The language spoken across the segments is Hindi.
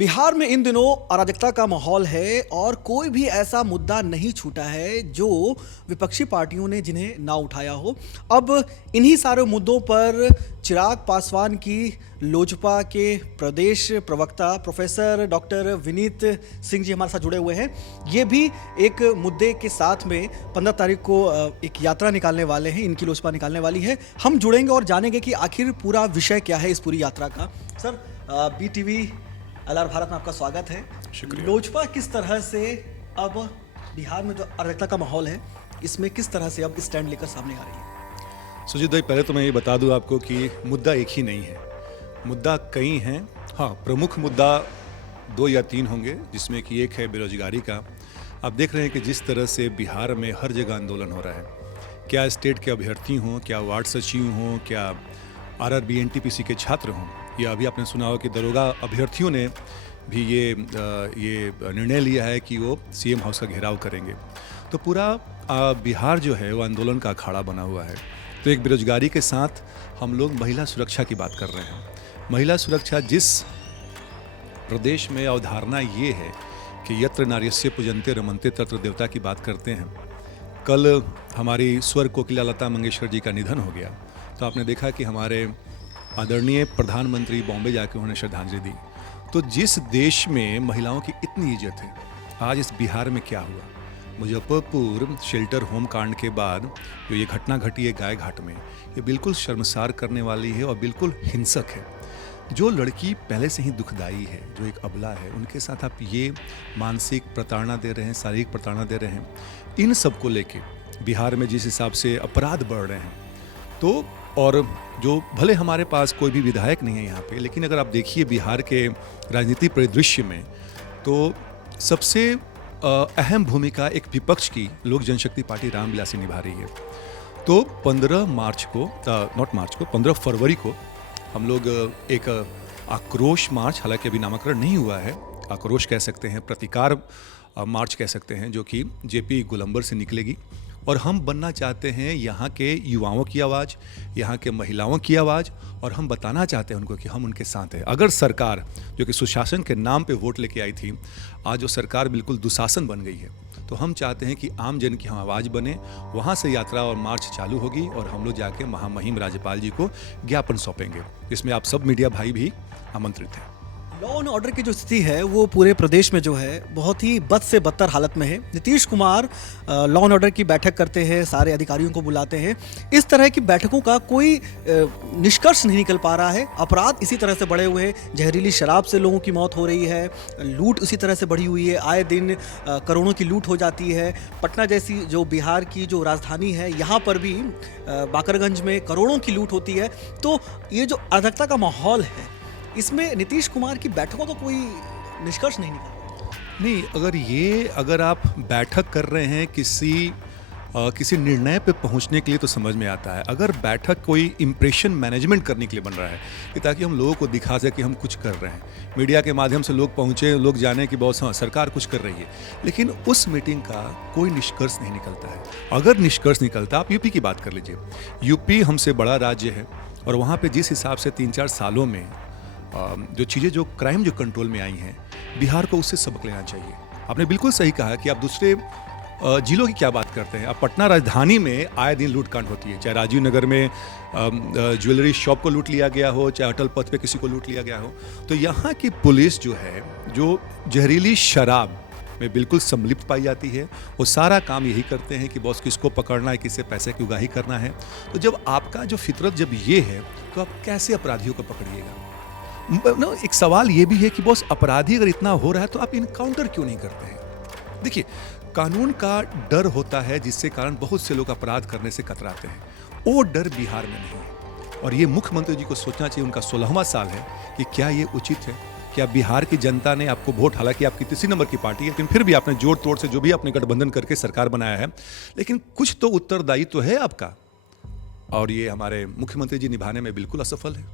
बिहार में इन दिनों अराजकता का माहौल है और कोई भी ऐसा मुद्दा नहीं छूटा है जो विपक्षी पार्टियों ने जिन्हें ना उठाया हो। अब इन्हीं सारे मुद्दों पर चिराग पासवान की लोजपा के प्रदेश प्रवक्ता प्रोफेसर डॉक्टर विनीत सिंह जी हमारे साथ जुड़े हुए हैं। ये भी एक मुद्दे के साथ में 15 तारीख को एक यात्रा निकालने वाले हैं, इनकी लोजपा निकालने वाली है। हम जुड़ेंगे और जानेंगे कि आखिर पूरा विषय क्या है इस पूरी यात्रा का। सर, BTV LR भारत में आपका स्वागत है। शुक्रिया। लोजपा किस तरह से अब बिहार में जो अराजकता का माहौल है इसमें किस तरह से अब स्टैंड लेकर सामने आ रही है? सुजीत भाई, पहले तो मैं ये बता दूं आपको कि मुद्दा एक ही नहीं है, मुद्दा कई हैं। हाँ, प्रमुख मुद्दा 2 या 3 होंगे, जिसमें कि एक है बेरोजगारी का। आप देख रहे हैं कि जिस तरह से बिहार में हर जगह आंदोलन हो रहा है, क्या स्टेट के अभ्यर्थी हों, क्या वार्ड सचिव हों, क्या RRB NTPC के छात्र हों, या अभी आपने सुना हो कि दरोगा अभ्यर्थियों ने भी ये निर्णय लिया है कि वो CM हाउस का घेराव करेंगे। तो पूरा बिहार जो है वो आंदोलन का अखाड़ा बना हुआ है। तो एक बेरोजगारी के साथ हम लोग महिला सुरक्षा की बात कर रहे हैं। महिला सुरक्षा, जिस प्रदेश में अवधारणा ये है कि यत्र नार्यस्य पूजन्ते रमन्ते तत्र देवता की बात करते हैं। कल हमारी स्वर कोकिला लता मंगेशकर जी का निधन हो गया, तो आपने देखा कि हमारे आदरणीय प्रधानमंत्री बॉम्बे जाके उन्होंने श्रद्धांजलि दी। तो जिस देश में महिलाओं की इतनी इज्जत है, आज इस बिहार में क्या हुआ? मुजफ्फरपुर शेल्टर होम कांड के बाद जो ये घटना घटी है गाय घाट में, ये बिल्कुल शर्मसार करने वाली है और बिल्कुल हिंसक है। जो लड़की पहले से ही दुखदाई है, जो एक अबला है, उनके साथ आप ये मानसिक प्रताड़ना दे रहे हैं, शारीरिक प्रताड़ना दे रहे हैं। इन सब को लेके बिहार में जिस हिसाब से अपराध बढ़ रहे हैं, तो और जो भले हमारे पास कोई भी विधायक नहीं है यहाँ पे, लेकिन अगर आप देखिए बिहार के राजनीतिक परिदृश्य में, तो सबसे अहम भूमिका एक विपक्ष की लोक जनशक्ति पार्टी रामविलासी निभा रही है। तो 15 फरवरी को हम लोग एक आक्रोश मार्च, हालांकि अभी नामकरण नहीं हुआ है, आक्रोश कह सकते हैं, प्रतिकार मार्च कह सकते हैं, जो कि JP गोलंबर से निकलेगी। और हम बनना चाहते हैं यहाँ के युवाओं की आवाज़, यहाँ के महिलाओं की आवाज़, और हम बताना चाहते हैं उनको कि हम उनके साथ हैं। अगर सरकार जो कि सुशासन के नाम पे वोट लेके आई थी, आज जो सरकार बिल्कुल दुशासन बन गई है, तो हम चाहते हैं कि आम जन की हम आवाज़ बने। वहाँ से यात्रा और मार्च चालू होगी और हम लोग जाके महामहिम राज्यपाल जी को ज्ञापन सौंपेंगे। इसमें आप सब मीडिया भाई भी आमंत्रित हैं। लॉ एंड ऑर्डर की जो स्थिति है वो पूरे प्रदेश में जो है बहुत ही बद से बदतर हालत में है। Nitish Kumar law and order की बैठक करते हैं, सारे अधिकारियों को बुलाते हैं। इस तरह की बैठकों का कोई निष्कर्ष नहीं निकल पा रहा है। अपराध इसी तरह से बढ़े हुए हैं, जहरीली शराब से लोगों की मौत हो रही है, लूट उसी तरह से बढ़ी हुई है, आए दिन करोड़ों की लूट हो जाती है। पटना जैसी जो बिहार की जो राजधानी है, यहाँ पर भी बाकरगंज में करोड़ों की लूट होती है। तो ये जो अराजकता का माहौल है, इसमें नीतीश कुमार की बैठकों का कोई निष्कर्ष नहीं निकला। नहीं, अगर आप बैठक कर रहे हैं किसी निर्णय पे पहुंचने के लिए, तो समझ में आता है। अगर बैठक कोई इम्प्रेशन मैनेजमेंट करने के लिए बन रहा है कि ताकि हम लोगों को दिखा सके कि हम कुछ कर रहे हैं, मीडिया के माध्यम से लोग पहुंचे, लोग जाने कि बहुत हाँ सरकार कुछ कर रही है, लेकिन उस मीटिंग का कोई निष्कर्ष नहीं निकलता है। अगर निष्कर्ष निकलता, आप यूपी की बात कर लीजिए। यूपी हमसे बड़ा राज्य है और वहाँ पर जिस हिसाब से 3-4 सालों में जो चीज़ें, जो क्राइम जो कंट्रोल में आई हैं, बिहार को उससे सबक लेना चाहिए। आपने बिल्कुल सही कहा कि आप दूसरे जिलों की क्या बात करते हैं। अब पटना राजधानी में आए दिन लूटकांड होती है, चाहे राजीव नगर में ज्वेलरी शॉप को लूट लिया गया हो, चाहे अटल पथ पे किसी को लूट लिया गया हो। तो यहाँ की पुलिस जो है, जो जहरीली शराब में बिल्कुल सम्मिलित पाई जाती है, वो सारा काम यही करते हैं कि बॉस किसको पकड़ना है, किससे पैसे की उगाही करना है। तो जब आपका जो फितरत जब ये है, तो आप कैसे अपराधियों को पकड़िएगा? एक सवाल ये भी है कि बॉस, अपराधी अगर इतना हो रहा है तो आप इनकाउंटर क्यों नहीं करते हैं? देखिए, कानून का डर होता है, जिससे कारण बहुत से लोग अपराध करने से कतराते हैं। वो डर बिहार में नहीं है, और ये मुख्यमंत्री जी को सोचना चाहिए। उनका 16वां साल है कि क्या ये उचित है? क्या बिहार की जनता ने आपको वोट, हालांकि आपकी 3 नंबर की पार्टी है, लेकिन फिर भी आपने जोड़ तोड़ से जो भी आपने गठबंधन करके सरकार बनाया है, लेकिन कुछ तो उत्तरदायित्व तो है आपका, और ये हमारे मुख्यमंत्री जी निभाने में बिल्कुल असफल है।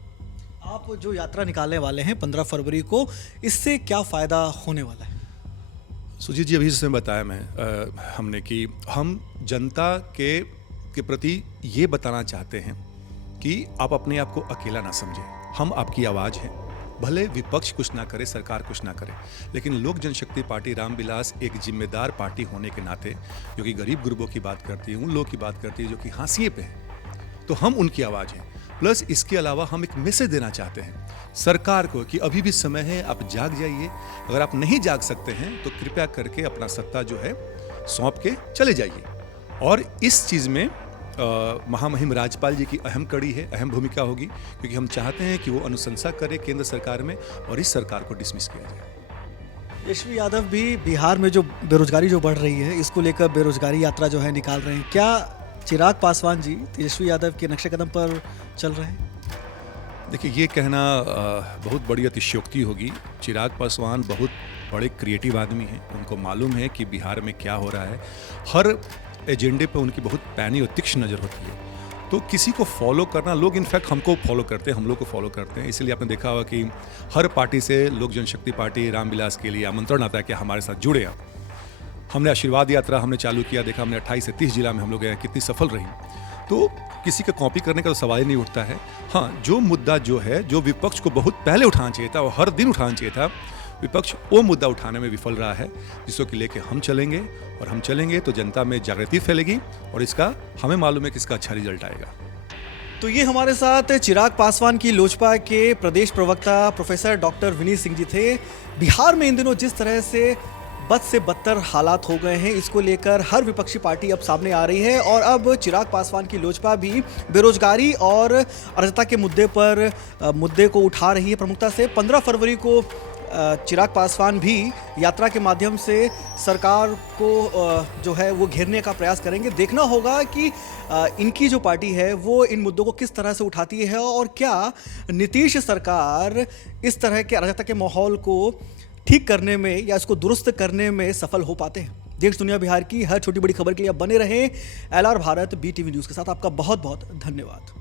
आप जो यात्रा निकालने वाले हैं 15 फरवरी को, इससे क्या फ़ायदा होने वाला है? सुजीत जी, अभी जिसमें बताया हमने कि हम जनता के प्रति ये बताना चाहते हैं कि आप अपने आप को अकेला ना समझें। हम आपकी आवाज़ हैं, भले विपक्ष कुछ ना करे, सरकार कुछ ना करे, लेकिन लोक जनशक्ति पार्टी रामविलास एक जिम्मेदार पार्टी होने के नाते जो कि गरीब गुरबों की बात करती है, उन लोगों की बात करती है जो कि हाशिए पे है, तो हम उनकी आवाज़ हैं। प्लस इसके अलावा हम एक मैसेज देना चाहते हैं सरकार को कि अभी भी समय है, आप जाग जाइए। अगर आप नहीं जाग सकते हैं तो कृपया करके अपना सत्ता जो है सौंप के चले जाइए। और इस चीज़ में महामहिम राज्यपाल जी की अहम कड़ी है, अहम भूमिका होगी, क्योंकि हम चाहते हैं कि वो अनुशंसा करे केंद्र सरकार में और इस सरकार को डिसमिस किया जाए। तेजस्वी यादव भी बिहार में जो बेरोजगारी जो बढ़ रही है, इसको लेकर बेरोजगारी यात्रा जो है निकाल रहे हैं। क्या चिराग पासवान जी तेजस्वी यादव के नक्शे कदम पर चल रहे हैं? देखिए, ये कहना बहुत बड़ी अतिशयोक्ति होगी। चिराग पासवान बहुत बड़े क्रिएटिव आदमी हैं, उनको मालूम है कि बिहार में क्या हो रहा है। हर एजेंडे पे उनकी बहुत पैनी और तीक्ष्ण नज़र होती है। तो किसी को फॉलो करना, लोग इनफैक्ट हमको फॉलो करते हैं, हम लोग को फॉलो करते हैं। इसलिए आपने देखा होगा कि हर पार्टी से लोक जनशक्ति पार्टी रामविलास के लिए आमंत्रण आता है कि हमारे साथ जुड़े आप। हमने आशीर्वाद यात्रा हमने चालू किया, देखा हमने 28 से 30 जिला में हम लोग गए, कितनी सफल रही। तो किसी का कॉपी करने का तो सवाल ही नहीं उठता है। हाँ, जो मुद्दा जो है, जो विपक्ष को बहुत पहले उठाना चाहिए था और हर दिन उठाना चाहिए था, विपक्ष वो मुद्दा उठाने में विफल रहा है, जिसको कि लेके हम चलेंगे। और हम चलेंगे तो जनता में जागृति फैलेगी और इसका हमें मालूम है कि इसका अच्छा रिजल्ट आएगा। तो ये हमारे साथ चिराग पासवान की लोजपा के प्रदेश प्रवक्ता प्रोफेसर डॉक्टर विनीत सिंह जी थे। बिहार में इन दिनों जिस तरह से बद से बदतर हालात हो गए हैं, इसको लेकर हर विपक्षी पार्टी अब सामने आ रही है और अब चिराग पासवान की लोजपा भी बेरोजगारी और अराजकता के मुद्दे को उठा रही है प्रमुखता से। 15 फरवरी को चिराग पासवान भी यात्रा के माध्यम से सरकार को जो है वो घेरने का प्रयास करेंगे। देखना होगा कि इनकी जो पार्टी है वो इन मुद्दों को किस तरह से उठाती है और क्या नीतीश सरकार इस तरह के अराजकता के माहौल को ठीक करने में या इसको दुरुस्त करने में सफल हो पाते हैं। देश दुनिया बिहार की हर छोटी बड़ी खबर के लिए आप बने रहें LR भारत BTV न्यूज़ के साथ। आपका बहुत बहुत धन्यवाद।